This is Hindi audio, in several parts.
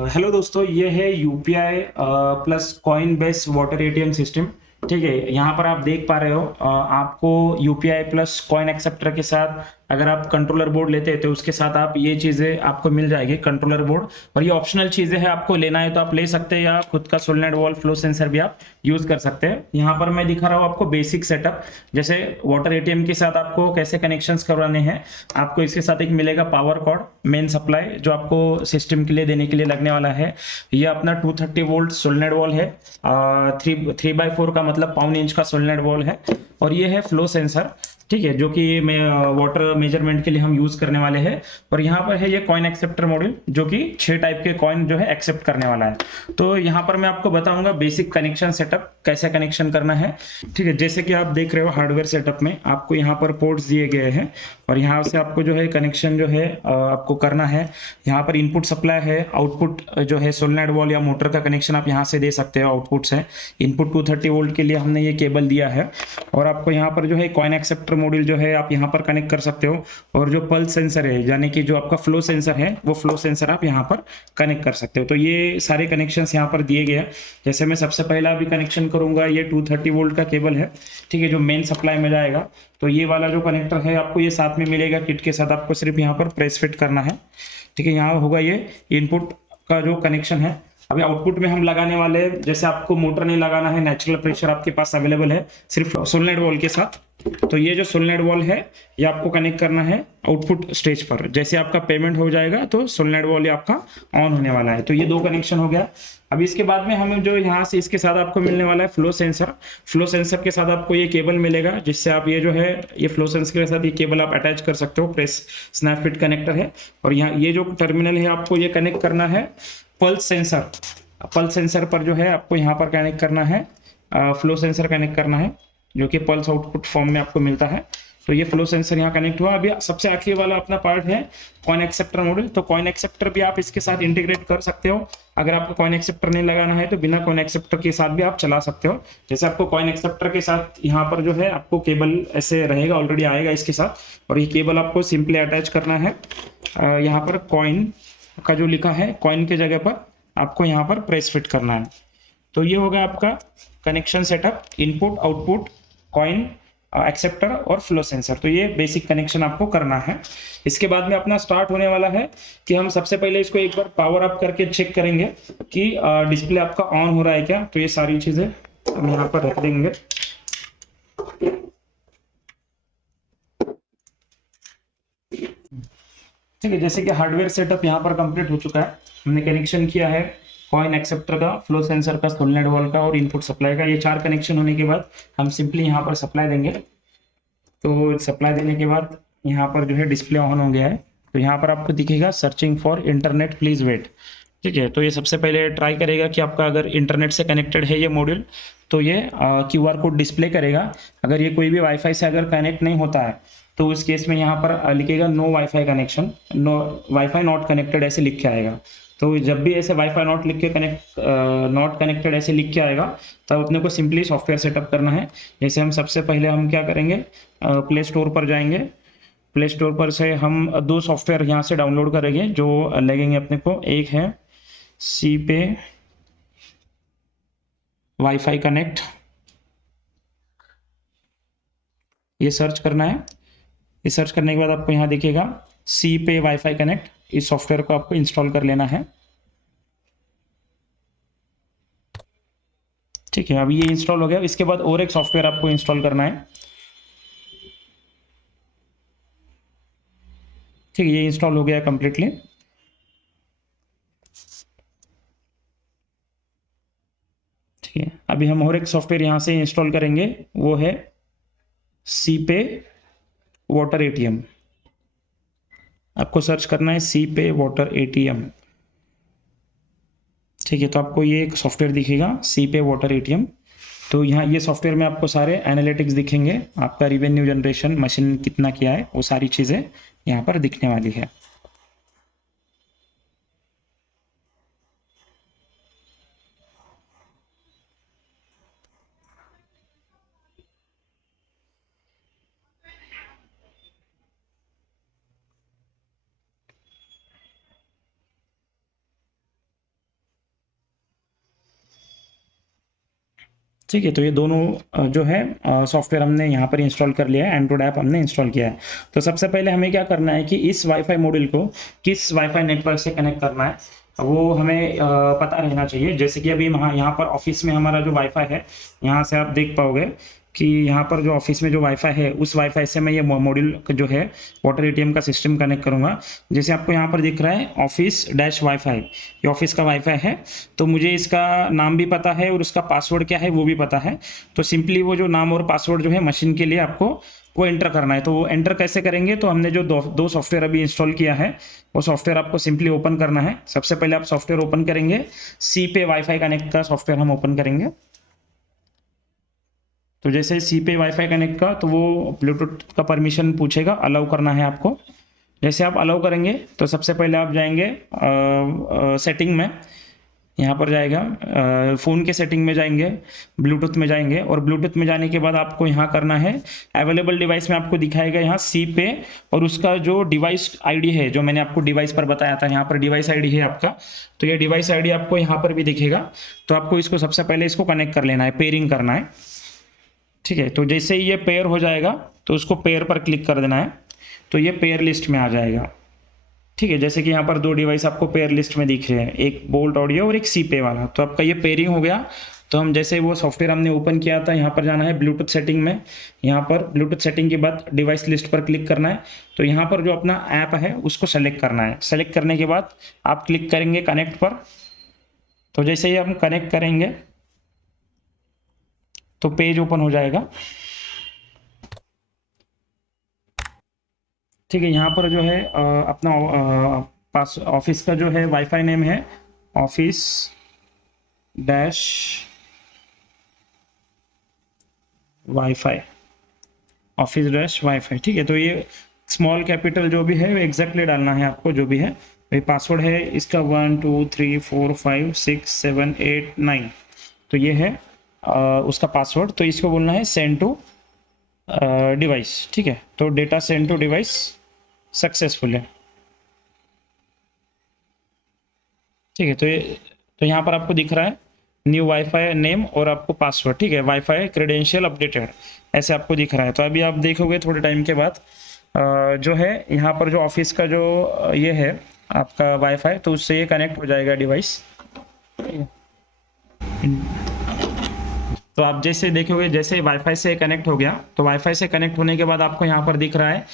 हेलो दोस्तों, ये है UPI plus coin base water ATM system. ठीक है, यहाँ पर आप देख पा रहे हो, आपको यूपीआई प्लस कॉइन एक्सेप्टर के साथ अगर आप कंट्रोलर बोर्ड लेते हैं तो उसके साथ आप ये चीज़ें आपको मिल जाएगी, कंट्रोलर बोर्ड। और ये ऑप्शनल चीज़ें हैं, आपको लेना है तो आप ले सकते हैं या खुद का सोलनॉइड वॉल्व फ्लो सेंसर भी आप यूज़ कर सकते हैं। यहाँ पर मैं दिखा रहा हूँ आपको बेसिक सेटअप, जैसे वाटर एटीएम के साथ आपको कैसे कनेक्शंस करवाने हैं। आपको इसके साथ एक मिलेगा पावर कॉर्ड, मेन सप्लाई जो आपको सिस्टम के लिए देने के लिए लगने वाला है। ये अपना 230 वोल्ट सोलनॉइड वॉल है, 3/4 का मतलब पौन इंच का सोलनॉइड वॉल है। और ये है फ्लो सेंसर, ठीक है, जो कि मैं वाटर मेजरमेंट के लिए हम यूज करने वाले हैं। और यहाँ पर है ये कॉइन एक्सेप्टर मॉड्यूल, जो कि 6 टाइप के कॉइन जो है एक्सेप्ट करने वाला है। तो यहाँ पर मैं आपको बताऊंगा बेसिक कनेक्शन सेटअप कैसे कनेक्शन करना है। ठीक है, जैसे कि आप देख रहे हो हार्डवेयर सेटअप में आपको यहाँ पर पोर्ट्स दिए गए हैं और यहाँ से आपको जो है कनेक्शन जो है आपको करना है। यहाँ पर इनपुट सप्लाई है, आउटपुट जो है सोलनॉइड वॉल या मोटर का कनेक्शन आप यहाँ से दे सकते हो, आउटपुट्स है। इनपुट 230 वोल्ट के लिए हमने ये केबल दिया है। और आपको यहाँ पर जो है कॉइन एक्सेप्टर मॉड्यूल जो है आप यहाँ पर कनेक्ट कर सकते हो। और जो पल्स सेंसर है यानी कि जो आपका फ्लो सेंसर है, वो फ्लो सेंसर आप यहाँ पर कनेक्ट कर सकते हो। तो ये सारे कनेक्शन यहाँ पर दिए गए हैं। जैसे मैं सबसे पहला अभी कनेक्शन करूंगा, ये 230 वोल्ट का केबल है, ठीक है, जो मेन सप्लाई में जाएगा। तो ये वाला जो कनेक्टर है आपको ये साथ में मिलेगा किट के साथ, आपको सिर्फ यहाँ पर प्रेस फिट करना है। ठीक है, यहाँ होगा ये इनपुट का जो कनेक्शन है। अभी आउटपुट में हम लगाने वाले हैं, जैसे आपको मोटर नहीं लगाना है, नेचुरल प्रेशर आपके पास अवेलेबल है सिर्फ सोलनॉइड वॉल के साथ। तो ये जो सोलनॉइड वॉल है ये आपको कनेक्ट करना है आउटपुट स्टेज पर। जैसे आपका पेमेंट हो जाएगा तो सोलनॉइड वॉल आपका ऑन होने वाला है। तो ये दो कनेक्शन हो गया। अभी इसके बाद में हमें जो यहाँ से इसके साथ आपको मिलने वाला है फ्लो सेंसर। फ्लो सेंसर के साथ आपको ये केबल मिलेगा, जिससे आप ये जो है ये फ्लो सेंसर के साथ ये केबल आप अटैच कर सकते हो। प्रेस स्नैप फिट कनेक्टर है। और यहाँ ये जो टर्मिनल है आपको ये कनेक्ट करना है पल्स सेंसर। पल्स सेंसर पर जो है आपको यहाँ पर कनेक्ट करना है, फ्लो सेंसर कनेक्ट करना है, जो कि पल्स आउटपुट फॉर्म में आपको मिलता है। तो ये फ्लो सेंसर यहाँ कनेक्ट हुआ। अभी सबसे आखिरी वाला अपना पार्ट है कॉइन एक्सेप्टर मॉड्यूल। तो कॉइन एक्सेप्टर भी आप इसके साथ इंटीग्रेट कर सकते हो। अगर आपको कॉइन एक्सेप्टर नहीं लगाना है तो बिना कॉइन एक्सेप्टर के साथ भी आप चला सकते हो। जैसे आपको कॉइन एक्सेप्टर के साथ यहाँ पर जो है आपको केबल ऐसे रहेगा, ऑलरेडी आएगा इसके साथ। और ये केबल आपको सिंपली अटैच करना है, यहाँ पर कॉइन का जो लिखा है कॉइन के जगह पर आपको यहाँ पर प्रेस फिट करना है। तो ये होगा आपका connection setup, input output coin acceptor और फ्लो सेंसर। तो ये बेसिक कनेक्शन आपको करना है। इसके बाद में अपना स्टार्ट होने वाला है कि हम सबसे पहले इसको एक बार पावर अप करके चेक करेंगे कि डिस्प्ले आपका ऑन हो रहा है क्या। तो ये सारी चीजें हम यहाँ पर रख देंगे। ठीक है, जैसे कि हार्डवेयर सेटअप यहाँ पर कंप्लीट हो चुका है। हमने कनेक्शन किया है कॉइन एक्सेप्टर का, फ्लो सेंसर का, सोलनॉइड वॉल का और इनपुट सप्लाई का। ये 4 कनेक्शन होने के बाद हम सिंपली यहाँ पर सप्लाई देंगे। तो सप्लाई देने के बाद यहाँ पर जो है डिस्प्ले ऑन हो गया है। तो यहाँ पर आपको दिखेगा searching for internet please wait. ठीक है, तो ये सबसे पहले ट्राई करेगा कि आपका अगर इंटरनेट से कनेक्टेड है ये मॉड्यूल, तो ये क्यूआर कोड डिस्प्ले करेगा। अगर ये कोई भी वाईफाई से अगर कनेक्ट नहीं होता है तो उस केस में यहाँ पर लिखेगा no wifi connection, no wifi not connected ऐसे लिख के आएगा। तो जब भी ऐसे वाईफाई नॉट लिख के कनेक्ट नॉट कनेक्टेड ऐसे लिख के आएगा, तब अपने को सिंपली सॉफ्टवेयर सेटअप करना है। जैसे हम सबसे पहले हम क्या करेंगे, प्ले स्टोर पर जाएंगे। प्ले स्टोर पर से हम दो सॉफ्टवेयर यहाँ से डाउनलोड करेंगे जो लगेंगे अपने को। एक है सी पे वाईफाई कनेक्ट, ये सर्च करना है। ये सर्च करने के बाद आपको यहाँ दिखेगा सी पे वाईफाई कनेक्ट। इस सॉफ्टवेयर को आपको इंस्टॉल कर लेना है। ठीक है, अब ये इंस्टॉल हो गया। इसके बाद और एक सॉफ्टवेयर आपको इंस्टॉल करना है। ठीक है, ये इंस्टॉल हो गया कंप्लीटली। ठीक है, अभी हम और एक सॉफ्टवेयर यहाँ से इंस्टॉल करेंगे, वो है सी पे वाटर एटीएम। आपको सर्च करना है सी पे वाटर एटीएम। ठीक है, तो आपको ये एक सॉफ्टवेयर दिखेगा सी पे वाटर एटीएम। तो यहाँ ये सॉफ्टवेयर में आपको सारे एनालिटिक्स दिखेंगे, आपका रिवेन्यू जनरेशन, मशीन कितना किया है, वो सारी चीज़ें यहाँ पर दिखने वाली है। ठीक है। तो ये दोनों जो है सॉफ्टवेयर हमने यहाँ पर इंस्टॉल कर लिया है, एंड्रॉइड ऐप हमने इंस्टॉल किया है। तो सबसे पहले हमें क्या करना है कि इस वाईफाई मॉड्यूल को किस वाईफाई नेटवर्क से कनेक्ट करना है वो हमें पता रहना चाहिए। जैसे कि अभी यहाँ पर ऑफिस में हमारा जो वाईफाई है, यहाँ से आप देख पाओगे कि यहाँ पर जो ऑफिस में जो वाईफाई है उस वाईफाई से मैं ये मॉड्यूल जो है वाटर एटीएम का सिस्टम कनेक्ट करूंगा। जैसे आपको यहाँ पर दिख रहा है ऑफिस डैश वाईफाई, ये ऑफिस का वाईफाई है। तो मुझे इसका नाम भी पता है और उसका पासवर्ड क्या है वो भी पता है। तो सिंपली वो जो नाम और पासवर्ड जो है मशीन के लिए आपको वो एंटर करना है। तो वो एंटर कैसे करेंगे, तो हमने जो दो सॉफ्टवेयर अभी इंस्टॉल किया है वो सॉफ्टवेयर आपको सिंपली ओपन करना है। सबसे पहले आप सॉफ्टवेयर ओपन करेंगे, सी पे वाईफाई कनेक्ट का सॉफ्टवेयर हम ओपन करेंगे। तो जैसे सी पे वाईफाई कनेक्ट का, तो वो ब्लूटूथ का परमिशन पूछेगा, अलाउ करना है आपको। जैसे आप अलाउ करेंगे तो सबसे पहले आप जाएंगे सेटिंग में, यहाँ पर जाएगा फ़ोन के सेटिंग में जाएंगे, ब्लूटूथ में जाएंगे और ब्लूटूथ में जाने के बाद आपको यहाँ करना है अवेलेबल डिवाइस में आपको दिखाएगा यहाँ सी पे, और उसका जो डिवाइस आईडी है जो मैंने आपको डिवाइस पर बताया था, यहाँ पर डिवाइस आईडी है आपका। तो ये डिवाइस आईडी आपको यहाँ पर भी दिखेगा। तो आपको इसको सबसे पहले इसको कनेक्ट कर लेना है, पेयरिंग करना है। ठीक है। तो जैसे ही ये पेयर हो जाएगा तो उसको पेयर पर क्लिक कर देना है, तो ये पेयर लिस्ट में आ जाएगा। ठीक है। जैसे कि यहाँ पर दो डिवाइस आपको पेयर लिस्ट में दिख रहे हैं, एक बोल्ट ऑडियो और एक सी पे वाला। तो आपका ये पेयरिंग हो गया। तो हम जैसे वो सॉफ्टवेयर हमने ओपन किया था, यहाँ पर जाना है ब्लूटूथ सेटिंग में। यहाँ पर ब्लूटूथ सेटिंग के बाद डिवाइस लिस्ट पर क्लिक करना है। तो यहाँ पर जो अपना ऐप है उसको सेलेक्ट करना है। सेलेक्ट करने के बाद आप क्लिक करेंगे कनेक्ट पर। तो जैसे ही हम कनेक्ट करेंगे तो पेज ओपन हो जाएगा। ठीक है। यहाँ पर जो है अपना पास ऑफिस का जो है वाईफाई नेम है office dash wifi, office dash wifi. ठीक है। तो ये स्मॉल कैपिटल जो भी है वो एग्जैक्टली डालना है आपको, जो भी है। ये पासवर्ड है इसका 1 2 3 4 5 6 7 8 9। तो ये है उसका पासवर्ड। तो इसको बोलना है सेंड टू डिवाइस। ठीक है। तो data send to device successful है। ठीक है। तो यहाँ पर आपको दिख रहा है न्यू वाईफाई नेम और आपको पासवर्ड। ठीक है। वाईफाई क्रेडेंशियल अपडेटेड ऐसे आपको दिख रहा है। तो अभी आप देखोगे थोड़े टाइम के बाद जो है यहाँ पर जो ऑफिस का जो ये है आपका वाईफाई, तो उससे ये कनेक्ट हो जाएगा डिवाइस। तो आप जैसे देखोगे जैसे वाईफाई से कनेक्ट हो गया, तो वाईफाई से कनेक्ट होने के बाद आपको यहाँ पर दिख रहा है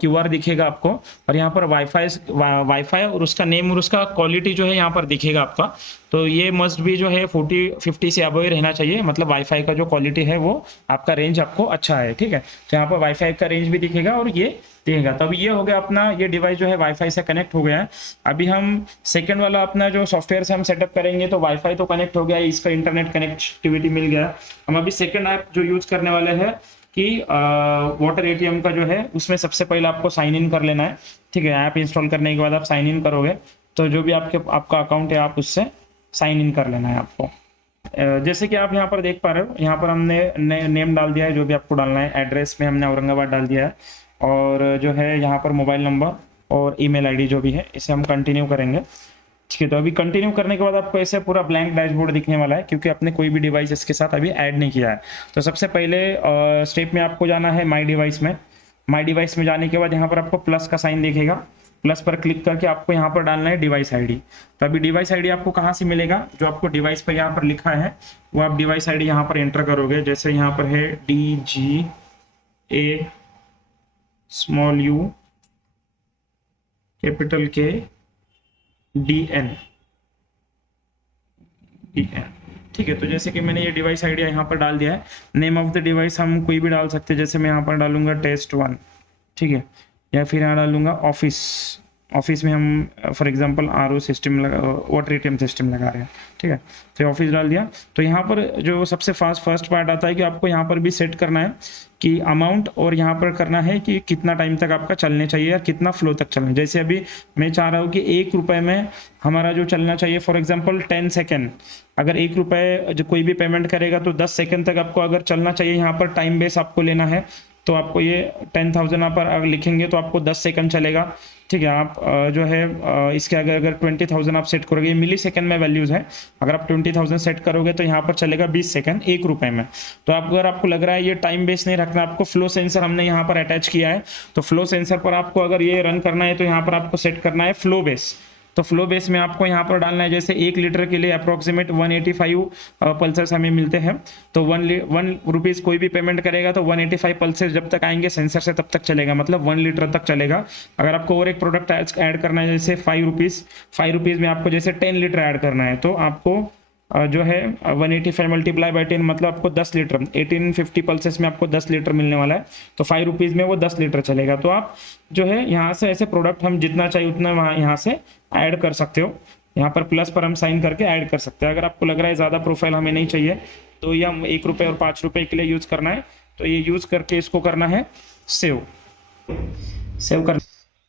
क्यूआर दिखेगा आपको, और यहाँ पर वाईफाई और उसका नेम और उसका क्वालिटी जो है यहाँ पर दिखेगा आपका। तो ये मस्ट भी जो है 40-50 से अबव ही रहना चाहिए, मतलब वाईफाई का जो क्वालिटी है वो आपका रेंज आपको अच्छा है। ठीक है। तो यहाँ पर वाईफाई का रेंज भी दिखेगा और ये दिखेगा। तो अभी ये हो गया अपना, ये डिवाइस जो है वाईफाई से कनेक्ट हो गया है। अभी हम सेकंड वाला अपना जो सॉफ्टवेयर से हम सेटअप करेंगे, तो वाईफाई तो कनेक्ट हो गया है, इसका इंटरनेट कनेक्टिविटी मिल गया। हम अभी सेकंड ऐप जो यूज करने वाले हैं कि वाटर एटीएम का जो है उसमें सबसे पहले आपको साइन इन कर लेना है। ठीक है। ऐप इंस्टॉल करने के बाद आप साइन इन करोगे तो जो भी आपका अकाउंट है आप उससे साइन इन कर लेना है आपको। जैसे कि आप यहाँ पर देख पा रहे हो, यहाँ पर हमने नेम डाल दिया है जो भी आपको डालना है। एड्रेस में हमने औरंगाबाद डाल दिया है, और जो है यहाँ पर मोबाइल नंबर और ईमेल आईडी जो भी है इसे हम कंटिन्यू करेंगे। ठीक है। तो अभी कंटिन्यू करने के बाद आपको ऐसे पूरा ब्लैंक डैशबोर्ड दिखने वाला है, क्योंकि आपने कोई भी डिवाइस इसके साथ अभी ऐड नहीं किया है। तो सबसे पहले स्टेप में आपको जाना है माई डिवाइस में। माई डिवाइस में जाने के बाद यहाँ पर आपको प्लस का साइन दिखेगा, प्लस पर क्लिक करके आपको यहाँ पर डालना है डिवाइस आईडी। तो अभी डिवाइस आईडी आपको कहाँ से मिलेगा, जो आपको डिवाइस पर यहाँ पर लिखा है वो आप डिवाइस आईडी यहाँ पर एंटर करोगे। जैसे यहाँ पर है DGA small u capital K DN। ठीक है। तो जैसे कि मैंने ये डिवाइस आईडी यहाँ पर डाल दिया है। नेम ऑफ द डिवाइस हम कोई भी डाल सकते हैं, जैसे मैं यहाँ पर डालूंगा test1। ठीक है। या फिर यहाँ डालूंगा ऑफिस में हम for example RO system water ATM system लगा रहे हैं। ठीक है। तो ऑफिस डाल दिया। तो यहाँ पर जो सबसे फर्स्ट पार्ट आता है कि आपको यहाँ पर भी सेट करना है कि अमाउंट, और यहाँ पर करना है कि कितना टाइम तक आपका चलने चाहिए या कितना फ्लो तक चलना है। जैसे अभी मैं चाह रहा हूँ कि 1 रुपये में हमारा जो चलना चाहिए, फॉर एग्जाम्पल 10 सेकेंड। अगर 1 रुपये जो कोई भी पेमेंट करेगा तो 10 सेकेंड तक आपको अगर चलना चाहिए, यहाँ पर टाइम बेस आपको लेना है। तो आपको ये 10,000 पर अगर लिखेंगे तो आपको 10 सेकंड चलेगा। ठीक है। आप जो है इसके अगर अगर 20,000 आप सेट करोगे, ये मिली सेकेंड में वैल्यूज है। अगर आप 20,000 सेट करोगे तो यहाँ पर चलेगा 20 सेकंड 1 रुपए में। तो आप अगर आपको लग रहा है ये टाइम बेस नहीं रखना, आपको फ्लो सेंसर हमने यहाँ पर अटैच किया है, तो फ्लो सेंसर पर आपको अगर ये रन करना है तो यहाँ पर आपको सेट करना है फ्लो बेस। तो फ्लो बेस में आपको यहाँ पर डालना है, जैसे 1 लीटर के लिए अप्रोक्सीमेट 185 पल्सेस हमें मिलते हैं। तो 1 रुपीज़ कोई भी पेमेंट करेगा तो 185 पल्सेस जब तक आएंगे सेंसर से तब तक चलेगा, मतलब 1 लीटर तक चलेगा। अगर आपको और एक प्रोडक्ट ऐड करना है जैसे 5 रुपीज़ में आपको जैसे 10 लीटर ऐड करना है, तो आपको जो है 185 मल्टीप्लाई बाई 10 मतलब आपको 10 लीटर, 1850 पल्सेस में आपको 10 लीटर मिलने वाला है। तो 5 रुपीज़ में वो 10 लीटर चलेगा। तो आप जो है यहाँ से ऐसे प्रोडक्ट हम जितना चाहिए उतना वहाँ यहाँ से ऐड कर सकते हो। यहाँ पर प्लस पर हम साइन करके ऐड कर सकते हैं। अगर आपको लग रहा है ज़्यादा प्रोफाइल हमें नहीं चाहिए तो ये हम 1 रुपये और 5 रुपये के लिए यूज़ करना है, तो ये यूज़ करके इसको करना है सेव कर।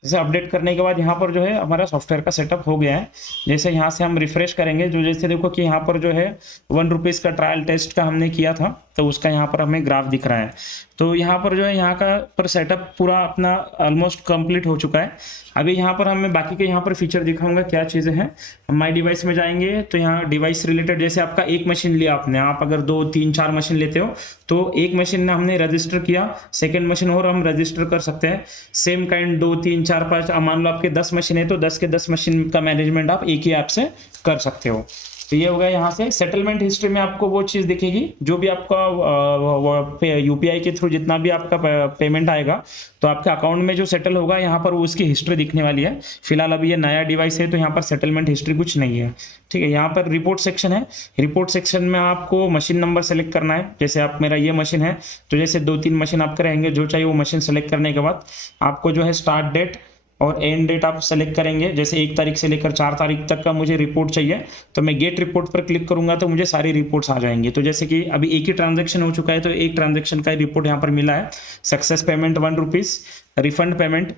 जैसे अपडेट करने के बाद यहाँ पर जो है हमारा सॉफ्टवेयर का सेटअप हो गया है। जैसे यहाँ से हम रिफ्रेश करेंगे, जो जैसे देखो कि यहाँ पर जो है 1 रुपीज़ का ट्रायल टेस्ट का हमने किया था, तो उसका यहाँ पर हमें ग्राफ दिख रहा है। तो यहाँ पर जो है यहाँ का पर सेटअप पूरा अपना ऑलमोस्ट कंप्लीट हो चुका है। अभी यहाँ पर हमें बाकी के यहाँ पर फीचर दिखाऊंगा क्या चीज़ें हैं। हम माई डिवाइस में जाएंगे तो यहाँ डिवाइस रिलेटेड, जैसे आपका एक मशीन लिया आपने, आप अगर 2 3 4 मशीन लेते हो तो एक मशीन हमने रजिस्टर किया, सेकेंड मशीन और हम रजिस्टर कर सकते हैं। सेम काइंड 2 3 4 5, मान लो आपके 10 मशीन है तो 10 के 10 मशीन का मैनेजमेंट आप एक ही ऐप से कर सकते हो। तो ये हो गया। यहाँ से सेटलमेंट हिस्ट्री में आपको वो चीज़ दिखेगी जो भी आपका यूपीआई के थ्रू जितना भी आपका पेमेंट आएगा, तो आपके अकाउंट में जो सेटल होगा यहाँ पर वो उसकी हिस्ट्री दिखने वाली है। फिलहाल अभी ये नया डिवाइस है तो यहाँ पर सेटलमेंट हिस्ट्री कुछ नहीं है। ठीक है। यहाँ पर रिपोर्ट सेक्शन है। रिपोर्ट सेक्शन में आपको मशीन नंबर सेलेक्ट करना है। जैसे आप, मेरा ये मशीन है तो जैसे 2 3 मशीन आपके रहेंगे, जो चाहिए वो मशीन सेलेक्ट करने के बाद आपको जो है स्टार्ट डेट और एंड डेट आप सेलेक्ट करेंगे। जैसे 1 तारीख से लेकर 4 तारीख तक का मुझे रिपोर्ट चाहिए, तो मैं गेट रिपोर्ट पर क्लिक करूंगा तो मुझे सारी रिपोर्ट्स आ जाएंगी। तो जैसे कि अभी एक ही ट्रांजैक्शन हो चुका है तो एक ट्रांजैक्शन का रिपोर्ट यहाँ पर मिला है। Success payment 1 rupees, refund payment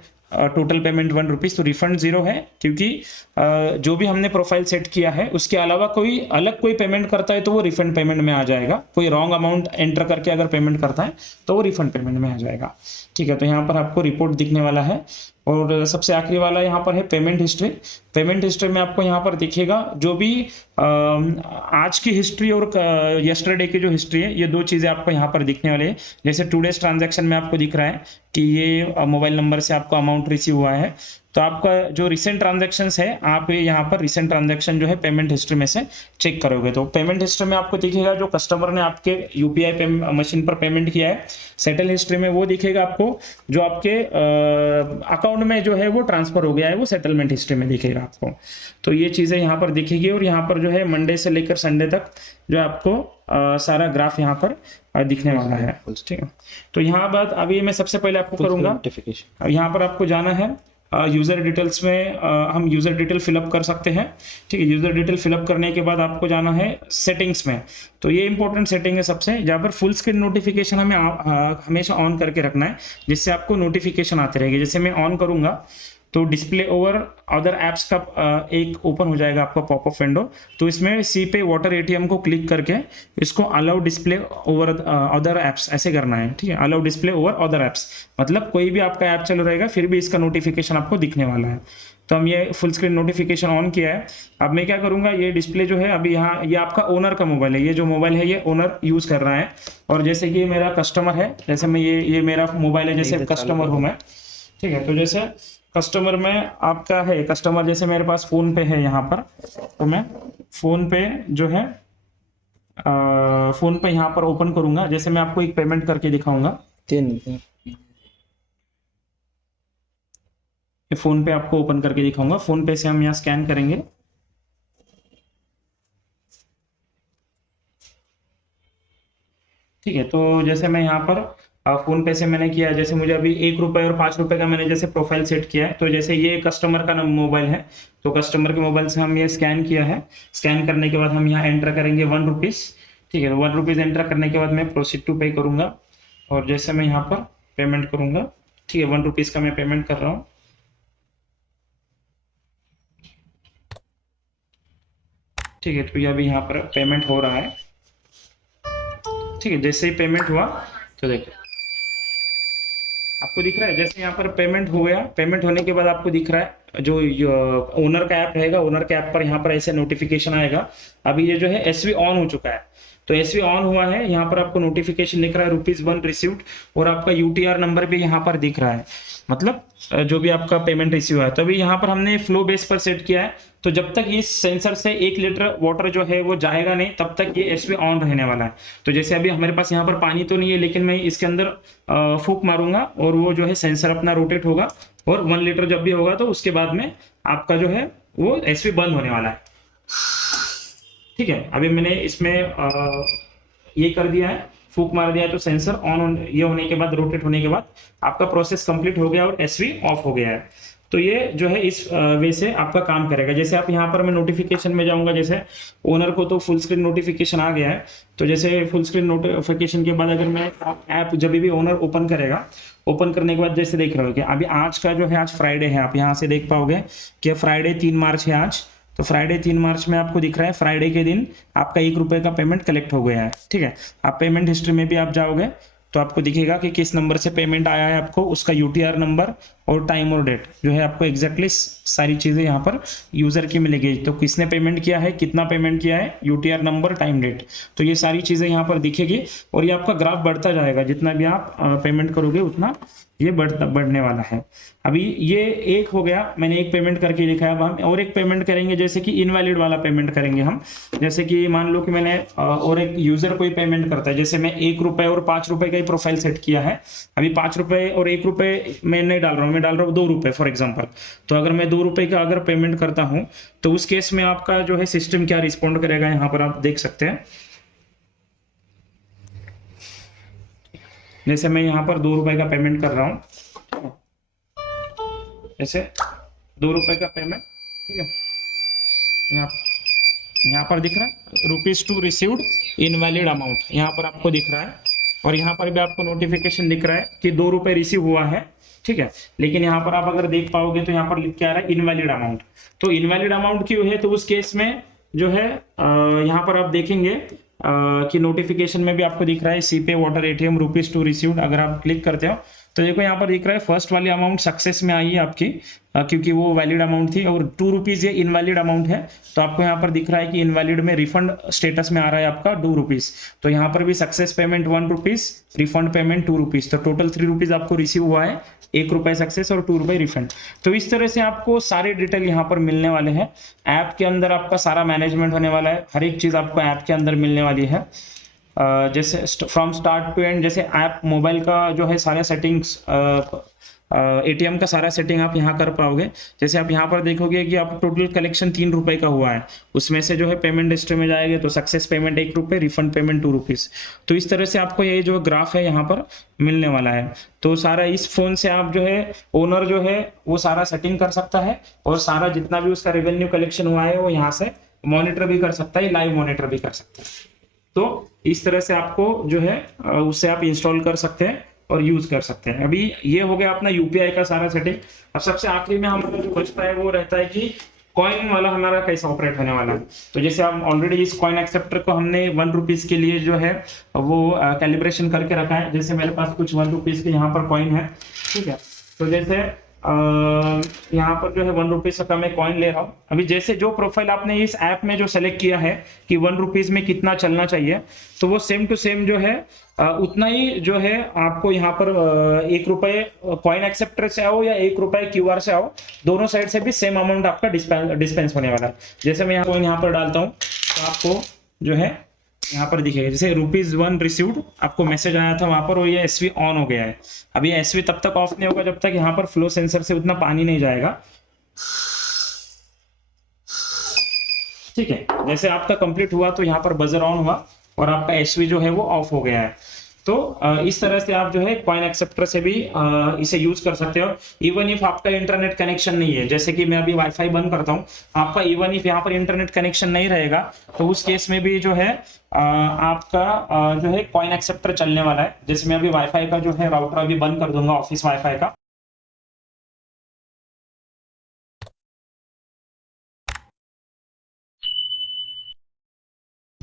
total payment 1 rupees. तो रिफंड 0 है क्योंकि जो भी हमने प्रोफाइल सेट किया है उसके अलावा कोई अलग कोई पेमेंट करता है तो वो रिफंड पेमेंट में आ जाएगा। कोई रॉन्ग अमाउंट एंटर करके अगर पेमेंट करता है तो वो रिफंड पेमेंट में आ जाएगा। ठीक है। तो यहाँ पर आपको रिपोर्ट दिखने वाला है। और सबसे आखिरी वाला यहाँ पर है पेमेंट हिस्ट्री। पेमेंट हिस्ट्री में आपको यहाँ पर दिखेगा जो भी आज की हिस्ट्री और यस्टरडे की जो हिस्ट्री है, ये 2 चीज़ें आपको यहाँ पर दिखने वाली है। जैसे टुडेज ट्रांजैक्शन में आपको दिख रहा है कि ये मोबाइल नंबर से आपको अमाउंट रिसीव हुआ है, तो आपका जो रिसेंट ट्रांजैक्शंस है आप यहाँ पर रिसेंट ट्रांजैक्शन जो है पेमेंट हिस्ट्री में से चेक करोगे तो पेमेंट हिस्ट्री में आपको दिखेगा जो कस्टमर ने आपके यूपीआई मशीन पर पेमेंट किया है। सेटल हिस्ट्री में वो दिखेगा आपको जो आपके अकाउंट में जो है वो ट्रांसफर हो गया है, वो सेटलमेंट हिस्ट्री में दिखेगा आपको। तो ये चीज़ें यहाँ पर दिखेगी। और यहाँ पर जो है मंडे से लेकर संडे तक जो आपको सारा ग्राफ यहाँ पर दिखने वाला है। ठीक है। तो यहाँ बात अभी मैं सबसे पहले आपको करूँगा, यहाँ पर आपको जाना है यूज़र डिटेल्स में। हम यूज़र डिटेल फिलअप कर सकते हैं। ठीक है। यूज़र डिटेल फिलअप करने के बाद आपको जाना है सेटिंग्स में। तो ये इंपॉर्टेंट सेटिंग है सबसे, जहाँ पर फुल स्क्रीन नोटिफिकेशन हमें हमेशा ऑन करके रखना है, जिससे आपको नोटिफिकेशन आते रहेगी। जैसे मैं ऑन करूँगा तो डिस्प्ले ओवर अदर ऐप्स का एक ओपन हो जाएगा आपका पॉपअप विंडो। तो इसमें सी पे वाटर एटीएम को क्लिक करके इसको allow display over other apps ऐसे करना है। ठीक है। Allow display over other apps मतलब कोई भी आपका ऐप चल रहेगा फिर भी इसका नोटिफिकेशन आपको दिखने वाला है। तो हम ये फुल स्क्रीन नोटिफिकेशन ऑन किया है। अब मैं क्या करूंगा, ये डिस्प्ले जो है अभी यहाँ, ये आपका ओनर का मोबाइल है, ये जो मोबाइल है ये ओनर यूज कर रहा है। और जैसे कि मेरा कस्टमर है, जैसे मैं ये मेरा मोबाइल है, जैसे कस्टमर हूँ मैं। ठीक है। तो जैसे कस्टमर में आपका है कस्टमर, जैसे मेरे पास फोन पे है यहाँ पर, तो मैं फोन पे जो है फोन पे यहाँ पर ओपन करूंगा। जैसे मैं आपको एक पेमेंट करके दिखाऊंगा, फोन पे आपको ओपन करके दिखाऊंगा। फोन पे से हम यहाँ स्कैन करेंगे। ठीक है। तो जैसे मैं यहाँ पर फोन पे से मैंने किया है, जैसे मुझे अभी 1 रुपये और 5 रुपये का मैंने जैसे प्रोफाइल सेट किया है। तो जैसे ये कस्टमर का मोबाइल है, तो कस्टमर के मोबाइल से हम ये स्कैन किया है। स्कैन करने के बाद हम यहाँ एंटर करेंगे 1 रुपीज़। ठीक है। तो 1 रुपीज़ एंटर करने के बाद मैं प्रोसीड टू पे करूँगा और जैसे मैं यहाँ पर पेमेंट करूँगा। ठीक है। 1 रुपीज़ का मैं पेमेंट कर रहा हूँ। ठीक है। तो ये अभी यहाँ पर पेमेंट हो रहा है। ठीक है। जैसे ही पेमेंट हुआ तो देखो आपको दिख रहा है जैसे यहाँ पर पेमेंट हो गया, पेमेंट होने के बाद आपको दिख रहा है जो ओनर का ऐप रहेगा, ओनर के ऐप पर यहाँ पर ऐसे नोटिफिकेशन आएगा। अभी ये जो है एसवी ऑन हो चुका है, तो एसवी ऑन हुआ है, यहाँ पर आपको नोटिफिकेशन दिख रहा है ₹1 रिसीव्ड, और आपका यूटीआर नंबर भी यहाँ पर दिख रहा है, मतलब जो भी आपका पेमेंट रिसीव हुआ है। तो अभी यहाँ पर हमने फ्लो बेस पर सेट किया है, तो जब तक इस सेंसर से 1 लीटर वाटर जो है वो जाएगा नहीं, तब तक ये एसवी ऑन रहने वाला है। तो जैसे अभी हमारे पास यहाँ पर पानी तो नहीं है, लेकिन मैं इसके अंदर फूक मारूंगा और वो जो है सेंसर अपना रोटेट होगा, और 1 लीटर जब भी होगा तो उसके बाद में आपका जो है वो एसवी बंद होने वाला है। ठीक है, अभी मैंने इसमें ये कर दिया है, फूक मार दिया है, तो सेंसर ऑन ये होने के बाद, रोटेट होने के बाद आपका प्रोसेस कंप्लीट हो गया और एसवी ऑफ हो गया है। तो ये जो है इस वे से आपका काम करेगा। जैसे आप यहाँ पर मैं नोटिफिकेशन में जाऊंगा, जैसे ओनर को तो फुल स्क्रीन नोटिफिकेशन आ गया है, तो जैसे फुल स्क्रीन नोटिफिकेशन के बाद अगर मैं ऐप जब भी ओनर ओपन करेगा, ओपन करने के बाद जैसे देख रहे हो कि अभी आज का जो है, आज फ्राइडे है, आप यहाँ से देख पाओगे कि फ्राइडे 3 मार्च है आज। तो फ्राइडे 3 मार्च में आपको दिख रहा है फ्राइडे के दिन आपका ₹1 का पेमेंट कलेक्ट हो गया है। ठीक है, आप पेमेंट हिस्ट्री में भी आप जाओगे तो आपको दिखेगा कि किस नंबर से पेमेंट आया है, आपको उसका यूटीआर नंबर और टाइम और डेट जो है आपको एग्जैक्टली सारी चीजें यहाँ पर यूजर की मिलेगी। तो किसने पेमेंट किया है, कितना पेमेंट किया है, यूटीआर नंबर, टाइम, डेट, तो ये सारी चीजें यहाँ पर दिखेगी, और ये आपका ग्राफ बढ़ता जाएगा, जितना भी आप पेमेंट करोगे उतना ये बढ़ने वाला है। अभी ये एक हो गया, मैंने एक पेमेंट करके लिखा है। अब हम और एक पेमेंट करेंगे, जैसे कि इनवैलिड वाला पेमेंट करेंगे हम। जैसे कि मान लो कि मैंने और एक यूजर कोई पेमेंट करता है, जैसे मैं ₹1 और ₹5 का ही प्रोफाइल सेट किया है। अभी ₹5 और ₹1 मैं नहीं डाल रहा हूँ, मैं डाल रहा हूँ ₹2 फॉर एग्जाम्पल। तो अगर मैं ₹2 का अगर पेमेंट करता हूँ, तो उस केस में आपका जो है सिस्टम क्या रिस्पॉन्ड करेगा, यहाँ पर आप देख सकते हैं। जैसे मैं यहाँ पर ₹2 का पेमेंट कर रहा हूँ, जैसे ₹2 का पेमेंट, ठीक है, यहाँ यहाँ पर दिख रहा है ₹2 रिसीव्ड इनवैलिड अमाउंट, यहाँ पर आपको दिख रहा है, और यहाँ पर भी आपको नोटिफिकेशन दिख रहा है कि ₹2 रिसीव हुआ है। ठीक है, लेकिन यहाँ पर आप अगर देख पाओगे तो यहाँ पर लिख के आ रहा है इनवैलिड अमाउंट। तो इनवैलिड अमाउंट क्यों है, तो उस केस में जो है यहाँ पर आप देखेंगे कि नोटिफिकेशन में भी आपको दिख रहा है सीपे वाटर एटीएम ₹2 रिसीव्ड। अगर आप क्लिक करते हो तो देखो यहाँ पर दिख रहा है फर्स्ट वाली अमाउंट सक्सेस में आई है आपकी, क्योंकि वो वैलिड अमाउंट थी, और ₹2 ये इनवैलिड अमाउंट है। तो आपको यहाँ पर दिख रहा है कि इनवैलिड में रिफंड स्टेटस में आ रहा है आपका ₹2। तो यहाँ पर भी सक्सेस पेमेंट ₹1, रिफंड पेमेंट ₹2, तो टोटल ₹3 आपको रिसीव हुआ है, ₹1 सक्सेस और ₹2 रिफंड। तो इस तरह से आपको सारे डिटेल यहाँ पर मिलने वाले हैं। ऐप के अंदर आपका सारा मैनेजमेंट होने वाला है, हर एक चीज आपको ऐप के अंदर मिलने वाली है। जैसे फ्रॉम स्टार्ट टू एंड, जैसे ऐप मोबाइल का जो है सारे सेटिंग्स, एटीएम का सारा सेटिंग आप यहाँ कर पाओगे। जैसे आप यहाँ पर देखोगे कि आप टोटल कलेक्शन ₹3 का हुआ है, उसमें से जो है पेमेंट हिस्ट्री में जाएंगे तो सक्सेस पेमेंट ₹1, रिफंड पेमेंट ₹2। तो इस तरह से आपको ये जो ग्राफ है यहाँ पर मिलने वाला है। तो सारा इस फोन से आप जो है ओनर जो है वो सारा सेटिंग कर सकता है, और सारा जितना भी उसका रेवेन्यू कलेक्शन हुआ है वो यहाँ से मॉनिटर भी कर सकता है, लाइव मॉनिटर भी कर सकता है। तो इस तरह से आपको जो है उससे आप इंस्टॉल कर सकते हैं और यूज कर सकते हैं। अभी ये हो गया अपना यूपीआई का सारा सेटिंग। अब सबसे आखिरी में हमारा जो बचता है वो रहता है कि कॉइन वाला हमारा कैसे ऑपरेट होने वाला है। तो जैसे हम ऑलरेडी इस कॉइन एक्सेप्टर को हमने ₹1 के लिए जो है वो कैलिब्रेशन करके रखा है। जैसे मेरे पास कुछ ₹1 के यहाँ पर कॉइन है, ठीक है। तो जैसे यहाँ पर जो है ₹1 का मैं कॉइन ले रहा हूँ। अभी जैसे जो प्रोफाइल आपने इस ऐप में जो सेलेक्ट किया है कि ₹1 में कितना चलना चाहिए, तो वो सेम टू सेम जो है उतना ही जो है आपको यहाँ पर ₹1 कॉइन एक्सेप्टर से आओ या ₹1 क्यूआर से आओ, दोनों साइड से भी सेम अमाउंट आपका डिस्पेंस होने वाला है। जैसे मैं यहाँ पर डालता हूँ तो आपको जो है यहाँ पर दिखेगा, जैसे ₹1 रिसीव्ड आपको मैसेज आया था वहां पर, और ये एसवी ऑन हो गया है। अभी एसवी तब तक ऑफ नहीं होगा जब तक यहाँ पर फ्लो सेंसर से उतना पानी नहीं जाएगा। ठीक है, जैसे आपका कंप्लीट हुआ तो यहाँ पर बजर ऑन हुआ और आपका एसवी जो है वो ऑफ हो गया है। तो इस तरह से आप जो है कॉइन एक्सेप्टर से भी इसे यूज कर सकते हो। इवन इफ आपका इंटरनेट कनेक्शन नहीं है, जैसे कि मैं अभी वाईफाई बंद करता हूँ, आपका इवन इफ यहाँ पर इंटरनेट कनेक्शन नहीं रहेगा, तो उस केस में भी जो है आपका जो है कॉइन एक्सेप्टर चलने वाला है। जैसे मैं अभी वाईफाई का जो है राउटर अभी बंद कर दूंगा, ऑफिस वाईफाई का।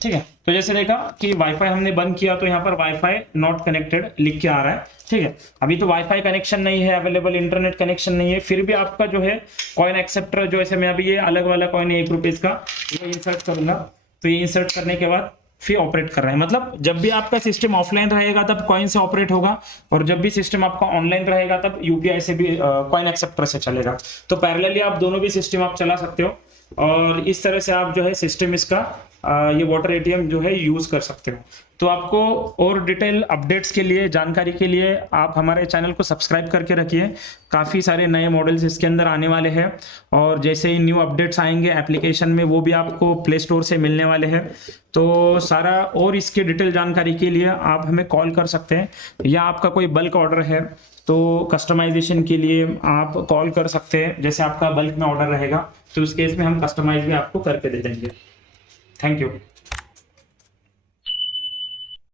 ठीक है। तो जैसे देखा कि वाईफाई हमने बंद किया तो यहाँ पर वाईफाई नॉट कनेक्टेड लिख के आ रहा है। ठीक है, अभी तो वाईफाई कनेक्शन नहीं है अवेलेबल, इंटरनेट कनेक्शन नहीं है, फिर भी आपका जो है कॉइन एक्सेप्टर जो ऐसे मैं अभी ये अलग वाला कॉइन है 1 रुपीज का, ये इंसर्ट करूंगा। तो ये इंसर्ट करने के बाद फिर ऑपरेट कर रहा है। मतलब जब भी आपका सिस्टम ऑफलाइन रहेगा तब कॉइन से ऑपरेट होगा, और जब भी सिस्टम आपका ऑनलाइन रहेगा तब यूपीआई से भी कॉइन एक्सेप्टर से चलेगा। तो पैरेलली आप दोनों भी सिस्टम आप चला सकते हो, और इस तरह से आप जो है सिस्टम इसका ये वाटर एटीएम जो है यूज कर सकते हो। तो आपको और डिटेल अपडेट्स के लिए, जानकारी के लिए आप हमारे चैनल को सब्सक्राइब करके रखिए। काफ़ी सारे नए मॉडल्स इसके अंदर आने वाले हैं, और जैसे ही न्यू अपडेट्स आएंगे एप्लीकेशन में वो भी आपको प्ले स्टोर से मिलने वाले हैं। तो सारा और इसकी डिटेल जानकारी के लिए आप हमें कॉल कर सकते हैं, या आपका कोई बल्क ऑर्डर है तो कस्टमाइजेशन के लिए आप कॉल कर सकते हैं। जैसे आपका बल्क में ऑर्डर रहेगा तो उस केस में हम कस्टमाइज भी आपको करके दे देंगे। Thank you.